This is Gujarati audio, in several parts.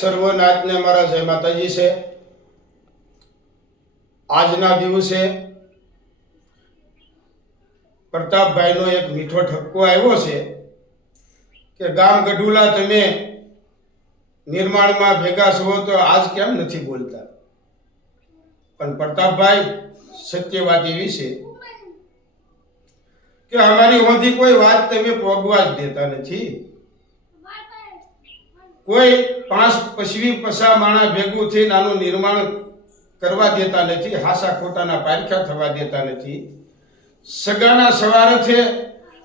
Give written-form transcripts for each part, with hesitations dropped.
સર્વનાથને મારા જય માતાજી છે। આજના દિવસે પ્રતાપભાઈનો એક મીઠો ઠપકો આવ્યો છે કે ગામ ગઢુલા તમે નિર્માણમાં ભેગા છો તો આજ કેમ નથી બોલતા। પણ પ્રતાપભાઈ સત્ય વાત એવી છે કે અમારી હોથી કોઈ વાત તમે પોગવા જ દેતા નથી। કોઈ 5-20 માણા ભેગું થઈને આનું નિર્માણ કરવા દેતા નથી, હાસા ખોટાના પારખ્યા થવા દેતા નથી। સગાના સવારથી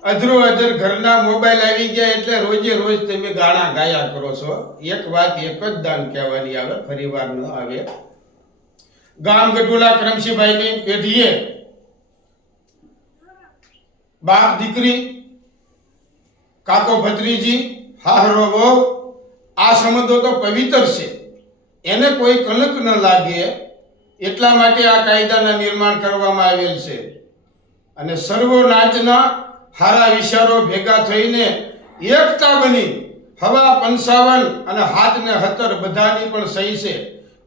અધરો અધર ઘરના મોબાઈલ આવી ગયા એટલે રોજે રોજ તમે ગાણા ગાયા કરો છો। એક વાત એક જ દાન કહેવાની આવે, ફરીવાર ન આવે। ગામ ગઢુલા કરમશીભાઈની પેઢીએ બાપ દીકરી, કાકો ભત્રીજી, હાહરો વહુ, આ સંબંધો તો પવિત્ર છે, એને કોઈ કલંક ન લાગે એટલા માટે આ કાયદાના નિર્માણ કરવામાં આવેલ છે। અને સર્વનાચના હારા વિચારો ભેગા થઈને એકતા બની હવા 55 અને હાથને 17 બધાની પણ સહી છે।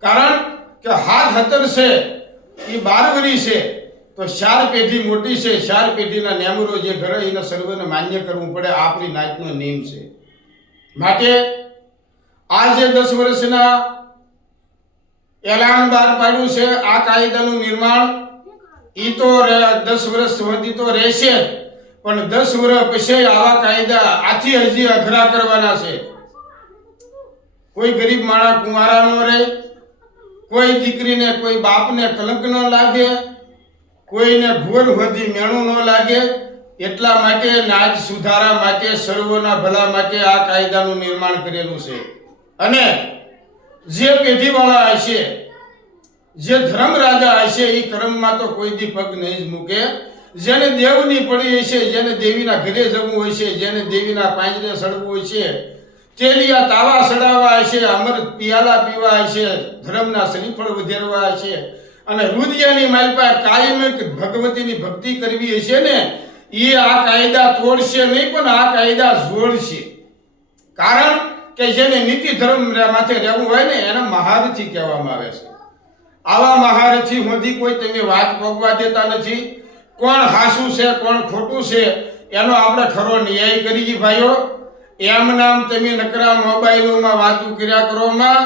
કારણ કે હાથ 17 છે એ 12 વરી છે તો 4 પેઢી મોટી છે। 4 પેઢીના નેમરો જે ઘરે એને સર્વને માન્ય કરવું પડે, આપણી નાચનો નિયમ છે। માટે આજે 10 વર્ષના એલાન બહાર પાડ્યું છે। આ કાયદાનું નિર્માણ ઈ તો 10 વર્ષ સુધી તો રહેશે, પણ 10 વર્ષ પછી આવા કાયદા આથી હજી અઘરા કરવાના છે। કોઈ ગરીબ માણસ કુંવારા ન રહે, કોઈ દીકરીને કોઈ બાપને કલંક ન લાગે, કોઈને ઘોર વધી મેણું ન લાગે, એટલા માટે નાચ સુધારા માટે, સર્વોના ભલા માટે આ કાયદાનું નિર્માણ કરેલું છે। અને જે પેઢીવાળા હશે, જે ધર્મ રાજા હશે, એ કર્મમાં તો કોઈ દી પગ નહીં જ મૂકે। જેને દેવની પડી હશે, જેને દેવીના ઘરે જવું હશે, જેને દેવીના પાંજરે સડવું હશે, તેલિયા તાવા સડાવવા હશે, અમર પિયાલા પીવા હશે, ધર્મના શ્રીફળ વધેરવા હશે અને રુદિયાની માલપા કાયમ ભગવતીની ભક્તિ કરવી હશે ને, એ આ કાયદા તોડશે નહીં, પણ આ કાયદા જોડશે। કારણ કે જેને નીતિ ધર્મ માથે રહેવું હોય ને એને મહારથી કહેવામાં આવે છે। આવા મહારથી સુધી કોઈ તમે વાત પોગવા દેતા નથી। કોણ હાસું છે કોણ ખોટું છે એનો આપણે ખરો ન્યાય કરીએ ભાઈઓ। એમ નામ તમે નકરા મોબાઈલોમાં વાતું કર્યા કરોમાં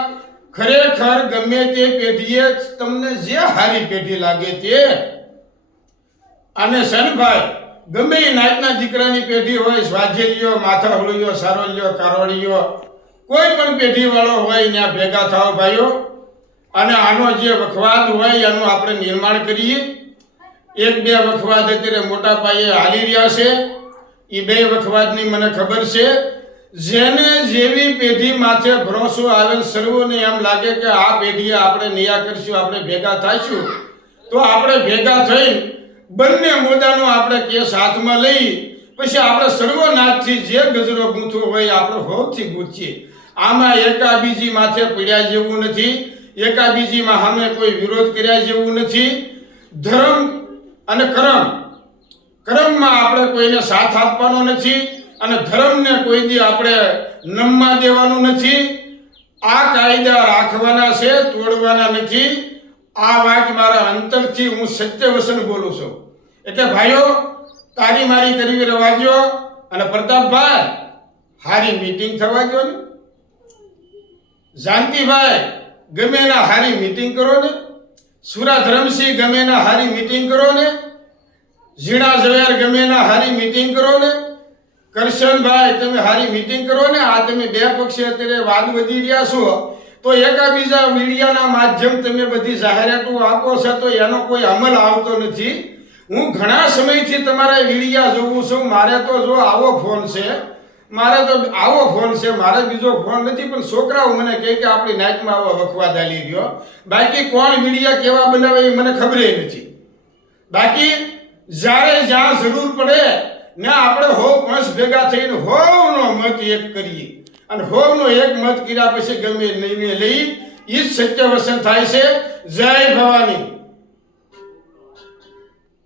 ખરેખર ગમે તે પેઢીએ તમને જે હારી પેઢી લાગે તે, અને સનભાઈ ગમે એ નાતના દીકરાની પેઢી હોય, સ્વાજેલીઓ, માથા હોળીઓ, સારોલીઓ, કારોળીઓ, કોઈ પણ પેઢી વાળો હોય ત્યાં ભેગા થાવ ભાઈઓ, અને આનો જે વખવાદ હોય એનું આપણે નિર્માણ કરીએ। 1-2 વખવાદ અત્યારે મોટા પાયે હાલી રહ્યા છે, એ 2 વખવાદની મને ખબર છે। જેને જેવી પેઢી માથે ભરોસો આવેલ, સર્વોને એમ લાગે કે આ પેઢીએ આપણે નિયા કરશું, આપણે ભેગા થઈશું, તો આપણે ભેગા થઈ બંને મોદાનો આપણે કેસ હાથમાં લઈ પછી આપણે સર્વનાથથી જે ગજરો ગૂંથવો હોય આપણે હોવથી ગૂંથીએ। આમાં એકાબીજી માથે પીડ્યા જેવું નથી, એકાબીજીમાં સામે કોઈ વિરોધ કર્યા જેવું નથી। ધર્મ અને કર્મમાં આપણે કોઈને સાથ આપવાનો નથી અને ધર્મને કોઈ દી આપણે નમવા દેવાનું નથી। આ કાયદા રાખવાના છે, તોડવાના નથી। આ વાત મારા અંતરથી હું સત્ય વચન બોલું છું। એટલે ભાઈઓ તારી મારી કરવી રવાજો, અને પ્રતાપભાઈ હારી મીટિંગ થવા દો ને, જાનતીભાઈ ગમે એના હારી મીટિંગ કરો ને, સુરા ધરમસિંહ ગમે એના હારી મીટિંગ કરો ને, ઝીણા ઝવેર ગમે એના હારી મીટિંગ કરો ને, કરશનભાઈ તમે હારી મીટિંગ કરો ને। આ તમે 2 પક્ષે અત્યારે વાદ વધી રહ્યા છો તો એકાબીજા મીડિયાના માધ્યમ તમે બધી જાહેરાતો આપો છો તો એનો કોઈ અમલ આવતો નથી। હું ઘણા સમયથી તમારા મીડિયા જોઉં છું, મારે તો જો આવો ફોન છે, મારે બીજો ફોન નથી, પણ છોકરાઓ મને કહે કે આપણી નાચમાં આવો વખવાદ આલી રહ્યો। બાકી કોણ મીડિયા કેવા બનાવે એ મને ખબર નથી। બાકી જ્યારે જ્યાં જરૂર પડે ને આપણે 5 ભેગા થઈને 100નો મત એક કરીએ, અને 100નો એક મત કર્યા પછી ગમે નિર્ણય લઈ, એ જ સત્ય વચન થાય છે। જય ભવાની।